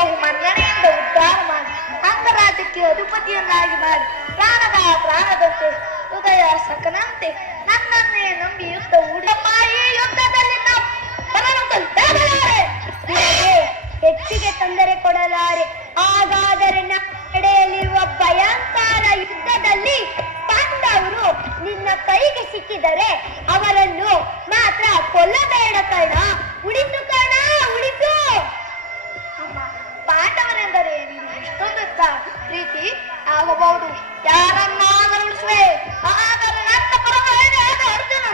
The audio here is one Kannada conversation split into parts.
ಬಹುಮನ್ನಣೆಯಿಂದ ಉದ್ಧಾರ ಮಾಡಿ ಅಂಗರಾಜ್ಯಕ್ಕೆ ಅಧಿಪತಿಯನ್ನಾಗಿ ಮಾಡಿ ಪ್ರಾಣದ ಪ್ರಾಣದಂತೆ ಹೃದಯ ಸಕನಂತೆ ನನ್ನನ್ನೇ ನಂಬಿ ಯುದ್ಧ ಹೂಡಪ್ಪ. ಈ ಯುದ್ಧದಲ್ಲಿ ಬರಲು ಕಲಿತಾರೆ ನಿನಗೆ ಹೆಚ್ಚಿಗೆ ತೊಂದರೆ ಕೊಡಲಾರೆ. ಹಾಗಾದರೆ ನಡೆಯಲಿರುವ ಭಯಂಕರ ಯುದ್ಧದಲ್ಲಿ ಪಾಂಡವರು ನಿನ್ನ ಕೈಗೆ ಸಿಕ್ಕಿದರೆ ಅವರನ್ನು ಮಾತ್ರ ಕೊಲ್ಲಬೇಡ ಕರ್ಣ, ಉಳಿಸು ಕರ್ಣ, ಉಳಿಸು. ಪಾಂಡವರೆಂದರೆ ನೀನು ಎಷ್ಟೊಂದು ಪ್ರೀತಿ ಆಗಬಹುದು. ಯಾರನ್ನಾದರೂ ಉಳಿಸುವೆ, ಆದರೆ ನನ್ನ ಪರಮಾದ ಅರ್ಜುನ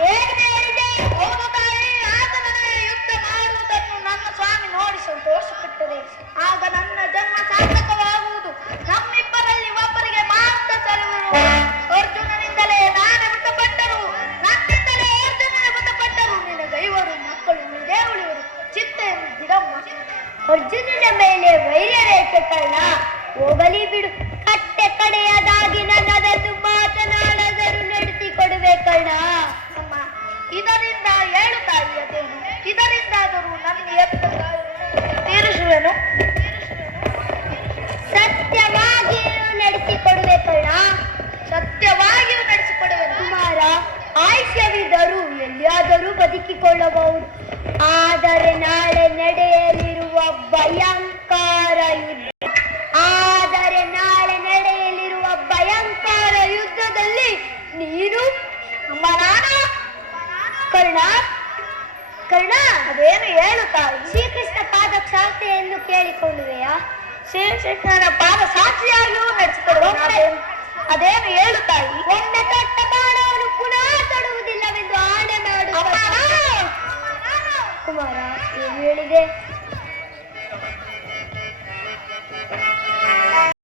ಹೇಗೆ ಹೇಳಿದೆ? ಹೌದು ತಾಯಿ, ಆಗ ನನಗೆ ಯುದ್ಧ ಮಾಡುವುದನ್ನು ನನ್ನ ಸ್ವಾಮಿ ನೋಡಿ ಸಂತೋಷಪಟ್ಟರೆ ಆಗ ನನ್ನ ಜನ್ಮ ಸಾರ್ಥಕವಾಗುವುದು. ನಮ್ಮಿಬ್ಬರಲ್ಲಿ ಒಬ್ಬರಿಗೆ ಮಾತ್ರ ಸಲುವರು. ಅರ್ಜುನನಿಂದಲೇ ನಾನು ಮೃತಪಟ್ಟರು, ನನ್ನಿಂದಲೇ ಅರ್ಜುನನೇ ಮೃತಪಟ್ಟರು. ನಿನಗೈವರು ಮಕ್ಕಳು ಉಳಿದೇ ಉಳಿಯುವರು. ಚಿಂತೆಯನ್ನು ಬಿಡಮ್ಮ. ಅರ್ಜುನನ ಮೇಲೆ ವೈರ್ಯರೇಕೆ ಕರ್ಣ? ಹೋಗಲಿ ಬಿಡು. ಕಟ್ಟೆ ಕಡೆಯದಾಗಿ ನನ್ನದನ್ನು ಮಾತನಾಡದರೂ ನಡೆಸಿಕೊಡುವೆ ಕರ್ಣ. ಅಮ್ಮ, ಇದರಿಂದ ಹೇಳು ತಾಯಿಯದೇನು? ಇದರಿಂದಾದರೂ ನನ್ನ ಎತ್ತ ತೀರಿಸುವೆನು. ಸತ್ಯವಾಗಿಯೂ ನಡೆಸಿಕೊಡುವೆ ಕರ್ಣ, ಸತ್ಯವಾಗಿಯೂ ನಡೆಸಿಕೊಡುವೆನು. ಕುಮಾರ, ಆಯುಷ್ಯವಿದ್ದರೂ ಎಲ್ಲಿಯಾದರೂ ಬದುಕಿಕೊಳ್ಳಬಹುದು. ಆದರೆ ನಾಳೆ ನಡೆಯಲಿರುವ ಭಯಂಕರ ಯುದ್ಧ ಯುದ್ಧದಲ್ಲಿ ನೀನು ಕರ್ಣ ಕರ್ಣ ಅದೇನು ಹೇಳು ತಾಯಿ? ಶ್ರೀಕೃಷ್ಣ ಪಾದ ಸಾಕ್ಷಿ ಎಂದು ಕೇಳಿಕೊಳ್ಳುವೆಯಾ? ಶ್ರೀಕೃಷ್ಣನ ಪಾದ ಸಾಕ್ಷಿಯಾಗಿಯೂ ನಡೆಸಿಕೊಡುವ ಅದೇನು ಹೇಳು ತಾಯಿ? ಒಮ್ಮೆ ತೊಟ್ಟ ಬಾಣವನ್ನು ಪುನಃ ತೊಡುವುದಿಲ್ಲವೆಂದು ಆಣೆ ಮಾಡು. ಕುಮಾರ, ಏನು ಹೇಳಿದೆ?